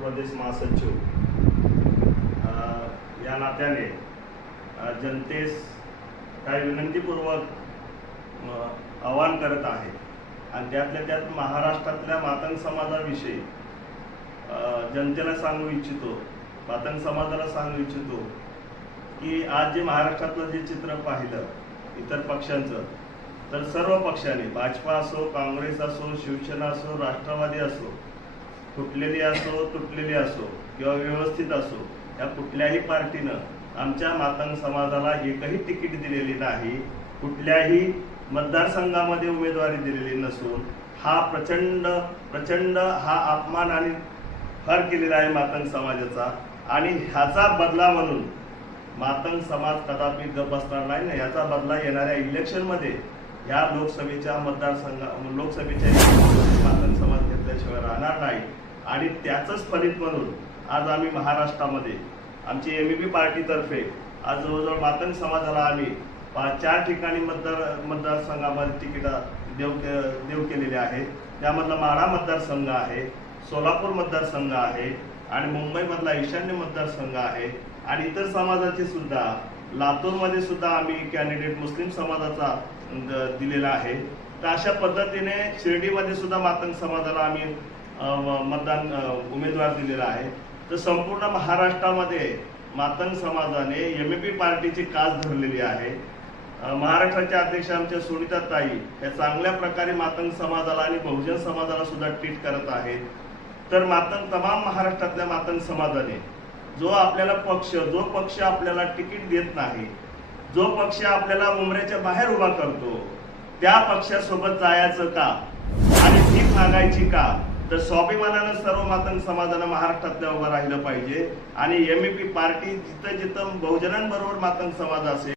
प्रदेश महासचिव या नात्याने जनतेस काही विनंतीपूर्वक आवाहन करत आहे आणि त्यातल्या त्यात महाराष्ट्रातल्या मातंग समाजाविषयी जनतेला सांगू इच्छितो, मातंग समाजाला सांगू इच्छितो की आज जे महाराष्ट्रातलं जे चित्र पाहिलं इतर पक्षांचं, तर सर्व पक्षांनी भाजपा असो, काँग्रेस असो, शिवसेना असो, राष्ट्रवादी असो, फुटलेली असो, तुटलेली असो किंवा व्यवस्थित असो, या कुठल्याही पार्टीनं आमच्या मातंग समाजाला एकही तिकीट दिलेली नाही, कुठल्याही मतदारसंघामध्ये उमेदवारी दिलेली नसून हा प्रचंड हा अपमान आणि फार केलेला आहे मातंग समाजाचा। आणि ह्याचा बदला म्हणून मातंग समाज कदापि गप बसणार नाही ना, याचा बदला येणाऱ्या इलेक्शनमध्ये या लोकसभेच्या लोकसभेच्या मातंग समाज घेतल्याशिवाय राहणार नाही। आणि त्याचंच फलित म्हणून आज आम्ही महाराष्ट्रामध्ये आमची एमईपी पार्टीतर्फे आज जवळजवळ मातंग समाजाला आम्ही 4 ठिकाणी मतदारसंघामध्ये तिकीट देव केलेले आहेत। त्यामधला माढा मतदारसंघ आहे, सोलापूर मतदारसंघ आहे आणि मुंबईमधला ईशान्य मतदारसंघ आहे आणि इतर समाजाचे सुद्धा लातूरमध्ये सुद्धा आम्ही कॅन्डिडेट मुस्लिम समाजाचा दिलेला आहे। तर अशा पद्धतीने शिर्डीमध्ये सुद्धा मातंग समाजाला आम्ही उमेदवार दिलेला आहे। तर संपूर्ण महाराष्ट्रामध्ये मातंग समाजाने एमईपी पार्टीची कास धरलेली आहे। महाराष्ट्राच्या अध्यक्ष आमच्या सुनीताताई हे चांगल्या प्रकारे मातंग समाजाला आणि बहुजन समाजाला सुद्धा ट्रीट करत आहेत। तर तमाम महाराष्ट्रातल्या मातंग समाजाने जो पक्ष आपल्याला तिकीट देत नाही, जो पक्ष आपल्याला उमऱ्याच्या बाहेर उभा करतो, त्या पक्षासोबत जायचं का आणि भीक मागायची का? तर स्वाभिमानानं सर्व मातंग समाजानं महाराष्ट्रातल्या उभं राहिलं पाहिजे आणि एमईपी पार्टी जिथं बहुजनांबरोबर मातंग समाज असेल